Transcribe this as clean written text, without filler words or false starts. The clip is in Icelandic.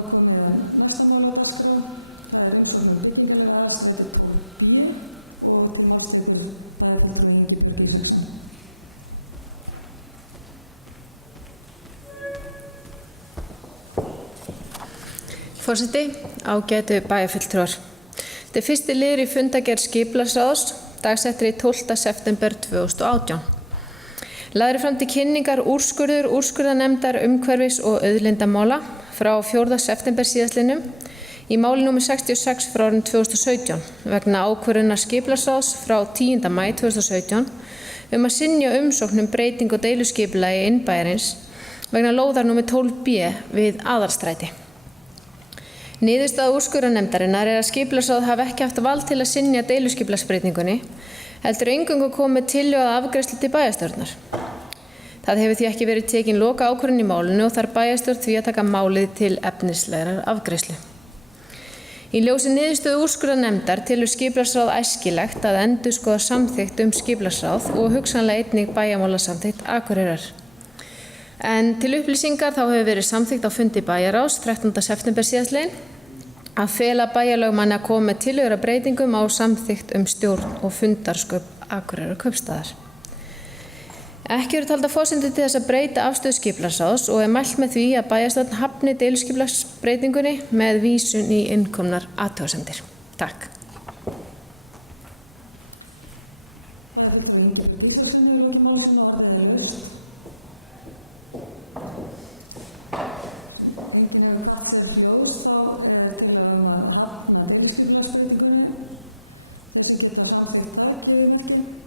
aðkomin mestamálaðaskrá, það umsóknir byggingar aðstæður og nýr og til ástæður það til að vera í börnvísaksan. Forseti, ágætu bæjarfulltrúar. Þetta er fyrsti liður í fundargerð skipulagsráðs, dagsettri 12. september 2018. Lagður fram til kynningar úrskurður úrskurðarnefndar umhverfis- og auðlindamála frá 4. september síðastliðnum í máli nr. 66 frá árinu 2017 vegna ákvörðunar skipulagsráðs frá 10. maí 2017 að synja umsókn breytingu og deiluskipulagi innbæjarins vegna lóðar nr. 12b við Aðalstræti. Niðurstaða úrskurðarnefndarinnar að skipulagsráð hafi ekki haft vald til að synja deiluskipulagsbreytingunni, heldur eingöngu komið tillögu að afgreiðslu til bæjarstjórnar. Það hefur því ekki verið tekin loka ákvörðun í málinu og þarf bæjarstjórn því að taka málið til efnislegrar afgreiðslu. Í ljósi niðurstöðu úrskurðarnefndar telur skipulagsráð æskilegt að endurskoða samþykkt skipulagsráð og hugsanlega einnig bæjarmálasamþykkt Akureyrar. En til upplýsingar þá hefur verið samþykkt á fundi bæjarráðs 13. september síðastliðinn að fela bæjarlögmanni að koma með tillögur að breytingum á samþykkt stjórn og fundarsköp Akureyrar kaupstaðar. Ekki eru taldar forsendur til þess að breyta afstöðu skipulagsráðs og mælt með því að bæjarstjórn hafni deiluskipulagsbreytingunni með vísun í innkomnar athugasemdir. Takk. Þessi geta samþykkt